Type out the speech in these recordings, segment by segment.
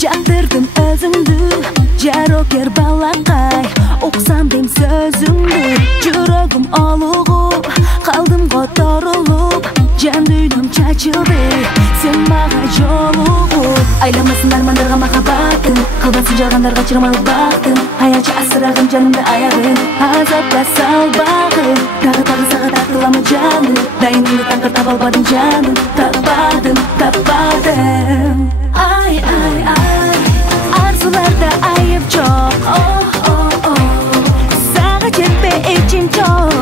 Жақтырдым өзіңді, жарокер балақай, оқсам дейм сөзіңді. Жүрегім олығып, қалдым ғоторылып, жан дүйнім чачылды, сен маға жолығып. Айламасын армандарға махаббатын, қылбасын жалғандарға жырмалық бақтың. Аянша асырағым жанымды аяғын, азапқа салбағын. Тағы саға тартыламын жаным, дайынымды таңғыр таба албадым жаным. Таппадым. Ай, арзуларда айып жоқ. Саға жетпе ичим жоқ.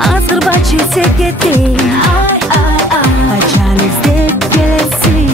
Азғыр бачы секетейін. Жан іздеп келесің.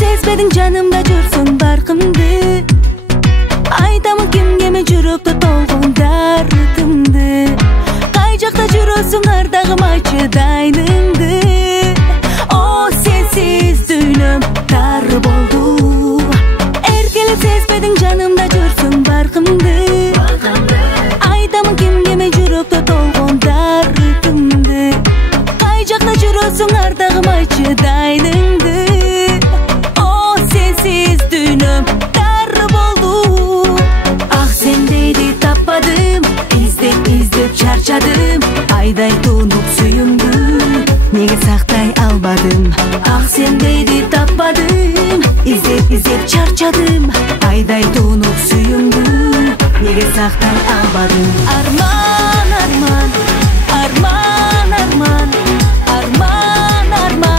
Сезбедің жанымда жүрсің барқымды, айтамын кімге мен жүректі толғын дарытымды. Қай жақта жүресің ардағым айтшы дайныңды. О, сенсіз дүйнім тар болды. Еркелеп сезбедің жанымда жүрсің барқымды, айтамын кімге мен жүректі толғын дарытымды. Қай жақта жүресің ардағым айтшы дайныңды. Sensiz dünüm dar boldu. Ah sendeydi tapmadım, İzdep çarçadım. Ayday tunup suyumdu, nege saqtay albadım. Ah sendeydi tapmadım, İzdep çarçadım. Ayday tunup suyumdu, nege saqtay albadım. Arman, arman, arman, arman, arman, arman.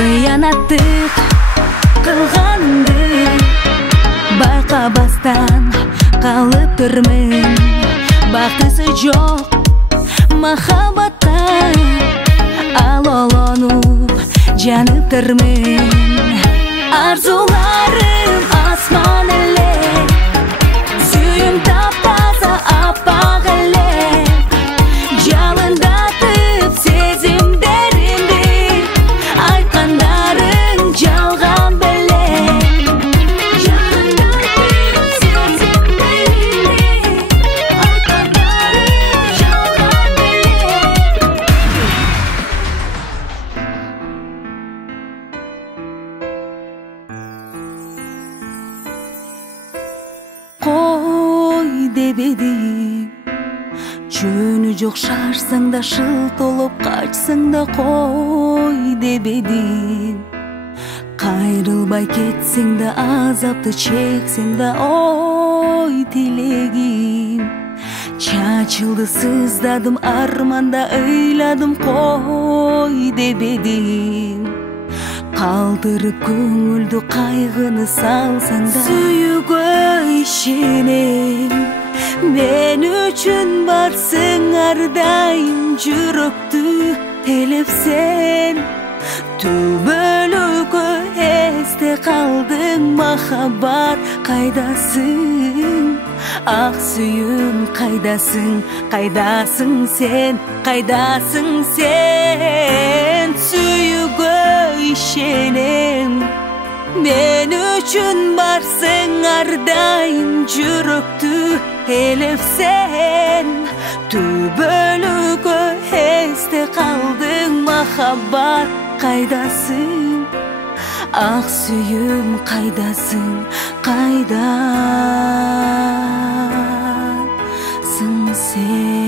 Қиянаттық қылғанымды байқабастан қалып тұрмын. Бақтысы жоқ махаббатқа алаланып жанып тұрмын. Арзуларым асман әлек, сүйім тап-таза аппақ әлек. Жалындатып сезімдерімді, айтқандарың жалған бәлек. Жалындатып сезімдерімді, айтқандарың жалған бәлек. Қой деп едім, жөні жоқ шашсаң да шыл толып қачсаң да қой деп едім. Қайрылбай кетсең да азапты чексең да ой тілегім. Чачылды сыздадым арманда ойладым қой деп едім. Қалтырып көңілді қайғыны салсаң да сүйуге ішенем. мен үчүн барсың ар дайым жүрөктү телепсен түбөлүккө эсте калдың махаббат кайдасың ак сүйүм кайдасың кайдасың сен сүйүүгө ишенем мен үчүн барсың ар дайым жүрөктү элепсен түбөлүккө эсте калдың махаббат кайдасың ак сүйүм кайдасың сен